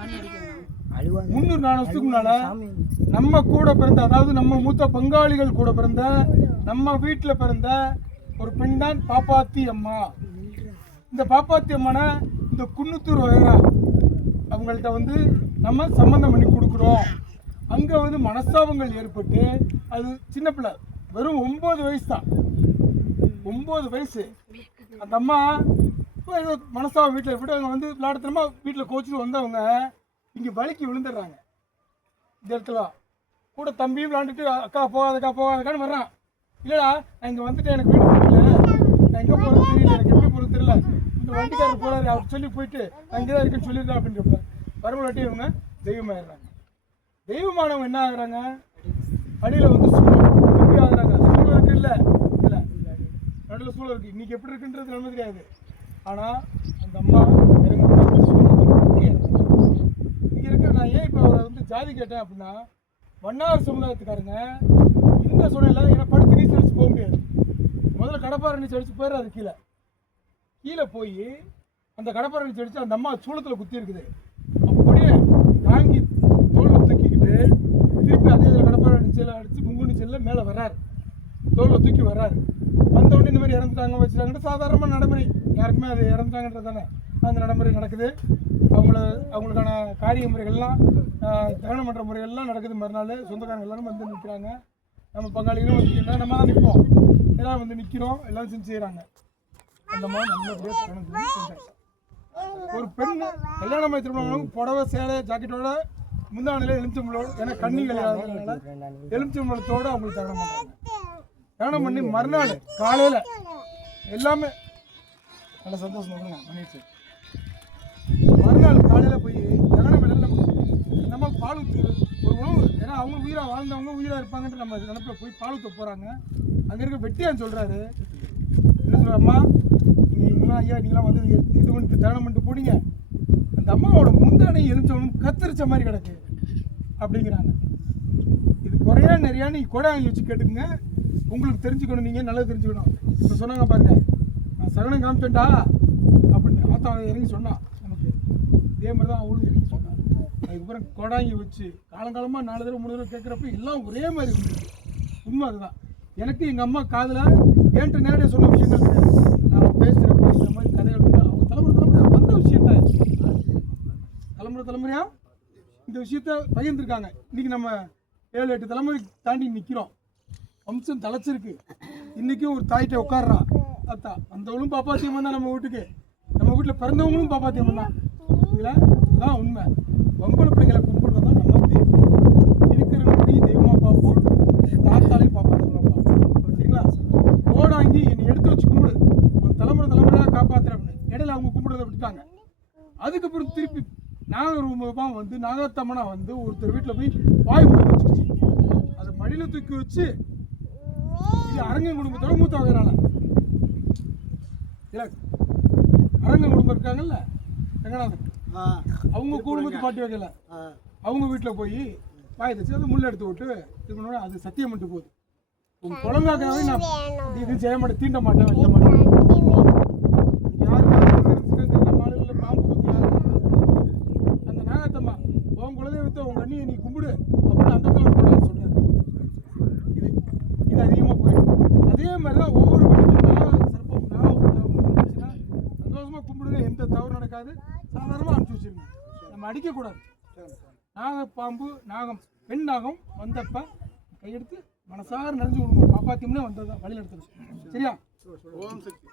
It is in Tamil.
300-400 வருஷத்துக்கு முன்னால நம்ம கூட பிறந்த, அதாவது நம்ம மூத்த பங்காளிகள் கூட பிறந்த, நம்ம வீட்டில் பிறந்த ஒரு பெண் தான் பாப்பாத்தி அம்மா. இந்த பாப்பாத்தி அம்மனை இந்த குன்னத்தூர் வகைரா அவங்கள்ட்ட வந்து நம்ம சம்மந்தம் பண்ணி கொடுக்குறோம். அங்கே வந்து மனஸ்தாபங்கள் ஏற்பட்டு, அது சின்ன பிள்ளை, வெறும் 9 வயசு தான், 9 வயசு. அந்த அம்மா ஏதோ மனஸ்தாபம் வீட்டில் ஏற்பட்டு அவங்க வந்து விளையாடுத்தனமா வீட்டில் கோச்சிட்டு வந்தவங்க இங்கே வலிக்கு விழுந்துடுறாங்க. இந்த இடத்துல கூட தம்பியும் விளையாண்டுட்டு அக்கா போகாதக்கான்னு வர்றான். இல்லைடா நான் இங்கே வந்துட்டு எனக்கு வீடு தெரியல, நான் எங்கே போகிறது தெரியல, எனக்கு எப்படி போகிறது தெரியல, இந்த வண்டிக்காரர் போகிறாரு அவர் சொல்லி போயிட்டு நான் இங்கே தான் இருக்குன்னு சொல்லிடுறேன் அப்படின்றப்ப வரவளாட்டி இவங்க தெய்வமாயிடுறாங்க. தெய்வமானவங்க என்ன ஆகுறாங்க, அடியில் வந்து எப்படி ஆகுறாங்க, சூழல் இருக்கு இல்லை இல்லை நடுவில் சூழல் இருக்குது. இன்றைக்கி எப்படி இருக்குன்றது நம்ம தெரியாது. ஆனால் அந்த அம்மா இறங்க இங்கே இருக்க. நான் ஏன் இப்போ அவரை வந்து ஜாதி கேட்டேன் அப்படின்னா, வண்ணார் சமுதாயத்துக்காரங்க இந்த சூழ்நிலை ஏன்னா படுத்து நீச்சல் அடிச்சு போக முடியாது. முதல்ல கடப்பாறை நீச்சல் அடிச்சு போயிடுறாரு. கீழே போய் அந்த கடப்பாறை நீச்சல் அடிச்சு அந்த அம்மா சூளத்தில் குத்தி இருக்குது. அப்படியே தாங்கி தோளில் தூக்கிக்கிட்டு திருப்பி அதே கடப்பாறை நீச்சல் அடித்து குங்கு நீச்சலில் மேலே வர்றாரு, தோளில் தூக்கி வர்றாரு. வந்தவுடனே இந்த மாதிரி இறந்துட்டாங்க வச்சுட்டாங்கன்னு சாதாரணமாக நடைமுறை, யாருக்குமே அது இறந்துட்டாங்கன்றது தானே அந்த நடைமுறை நடக்குது. அவங்களுக்கான காரிய முறைகள்லாம் தகனம் பண்ணுற முறைகள்லாம் நடக்குது. மறுநாள் சொந்தக்காரங்க எல்லாரும் வந்து நிற்கிறாங்க, நம்ம பங்காளிகளும் வந்து நிற்கிறாங்க, நம்ம தான் நிற்போம், எல்லோரும் வந்து நிற்கிறோம், எல்லோரும் செஞ்சு செய்கிறாங்க. அந்த மாதிரி நல்லபடியாக செஞ்சாங்க. ஒரு பெண் கல்யாணம் ஆகி திருமணம் புடவை சேலை ஜாக்கெட்டோட முந்தானில எலுமிச்சம்பழத்தோடு, ஏன்னா கண்ணி கல்யாணத்தினால எலுமிச்சம்பழத்தோடு அவங்களுக்கு தகனம் பண்ணுறாங்க. தகனம் பண்ணி மறுநாள் காலையில் எல்லாமே நல்ல சந்தோஷம் பண்ணிடுச்சு. மறுநாள் காலையில் போய் தகனம் பண்ண நம்ம பால் ஊற்று ஒரு உணவு, ஏன்னா அவங்க உயிராக வாழ்ந்தவங்க உயிராக இருப்பாங்கன்ட்டு நம்ம நினப்பில் போய் பால் ஊற்ற போகிறாங்க. அங்கே இருக்க வெட்டியான்னு சொல்கிறாரு, என்ன சொல்கிற அம்மா நீங்களாம் ஐயா நீங்களாம் வந்து இது பண்ணிட்டு தகனம் பண்ணிட்டு போனீங்க, அந்த அம்மாவோட முந்தானை எலுமிச்சவனும் கத்தரிச்ச மாதிரி கிடக்கு அப்படிங்கிறாங்க. இது குறையா நிறையா நீங்கள் கொடை வாங்கி வச்சு கேட்டுக்குங்க, உங்களுக்கு தெரிஞ்சுக்கணும், நீங்கள் நல்லா தெரிஞ்சுக்கணும். இப்போ சொன்னாங்க பாருங்க, நான் சகனம் காமிச்சேன்டா அப்படின்னு ஆத்தா இறங்கி சொன்னான் நமக்கு. இதே மாதிரி தான் அவளும் இறங்கி சொன்னான். அதுக்கப்புறம் கொடாங்கி வச்சு காலங்காலமாக 4 தடவை 3 தடவை கேட்குறப்ப எல்லாம் ஒரே மாதிரி இருந்துச்சு. உண்மை அதுதான். எனக்கு எங்கள் அம்மா காதில் என்கிட்ட நேரடியாக சொன்ன விஷயங்கள் கிடையாது. நான் பேசுகிறப்ப இந்த மாதிரி கதைகள் வந்து அவங்க தலைமுறையாக வந்த விஷயந்தான். தலைமுறையாக இந்த விஷயத்த பகிர்ந்துருக்காங்க. இன்றைக்கி நம்ம 7-8 தலைமுறை தாண்டி நிற்கிறோம். வம்சம் தலைச்சிருக்கு. இன்றைக்கும் ஒரு தாய்கிட்ட உட்காடுறா அத்தா, அந்தவளும் பாப்பாத்தியம்மன் தான். நம்ம வீட்டில் பிறந்தவங்களும் பாப்பாத்தியம்மன் தான். இதில் இதுதான் உண்மை. பொம்பளை பிள்ளைங்களை கும்பிடுறது தான் நம்ம தெய்வம். இருக்கிறவங்களையும் தெய்வமாக பார்ப்போம், தாத்தாலையும் பார்ப்போம், சரிங்களா? ஓடாங்கி என்னை எடுத்து வச்சு கும்பிடு, ஒரு தலைமுறையாக காப்பாற்றுற அப்படின்னு இடையில அவங்க கும்பிடுறதை விட்டுட்டாங்க. அதுக்கப்புறம் திருப்பி நாகரூபமாக வந்து நாகத்தம்மனா வந்து ஒருத்தர் வீட்டில் போய் வாய் முடிவு வச்சுருச்சு. அதை மடியில் தூக்கி வச்சு இது அரங்க குடும்பத்தோட மூத்த வகைறால இல்லை அரங்க குடும்பம் இருக்காங்கல்ல ரங்கநாதன், அவங்க குடும்பத்து பாட்டி வைக்கல, அவங்க வீட்டில் போய் வாய் தச்சு அதை முள்ள எடுத்து விட்டு இது பண்ணோட அது சத்தியம் பண்ணிட்டு போகுது. உங்கள் குழந்தைக்காகவே நான் இது செய்ய மாட்டேன், தீண்ட மாட்டேன், வைக்க மாட்டேன். யாருக்காவது தெரிஞ்சுக்க மாநில பாம்பு குத்தியாரு அந்த நாகத்தம்மா உன் குழந்தைய வித்த உங்கள் அண்ணியை நீ கும்பிடு அப்படின்னு அந்த இடத்துல போடான்னு சொல்கிறேன். இது அதிகமாக போயிடும். அதே மாதிரி தான் ஒவ்வொரு வீட்டுக்கும் வந்துச்சுன்னா சந்தோஷமாக கும்பிடுங்க, எந்த தவறு நடக்காது, சாதாரணமாக அனுப்பிச்சி வச்சுருங்க. நம்ம அடிக்கக்கூடாது. நாகப்பாம்பு நாகம் பெண் நாகம் வந்தப்ப கையெடுத்து மனசார நிறைஞ்சு விடுங்க. பாப்பாத்தியம்னே வந்தது தான் வழியில் எடுத்துருக்கு. சரியா? ஓம் சக்தி.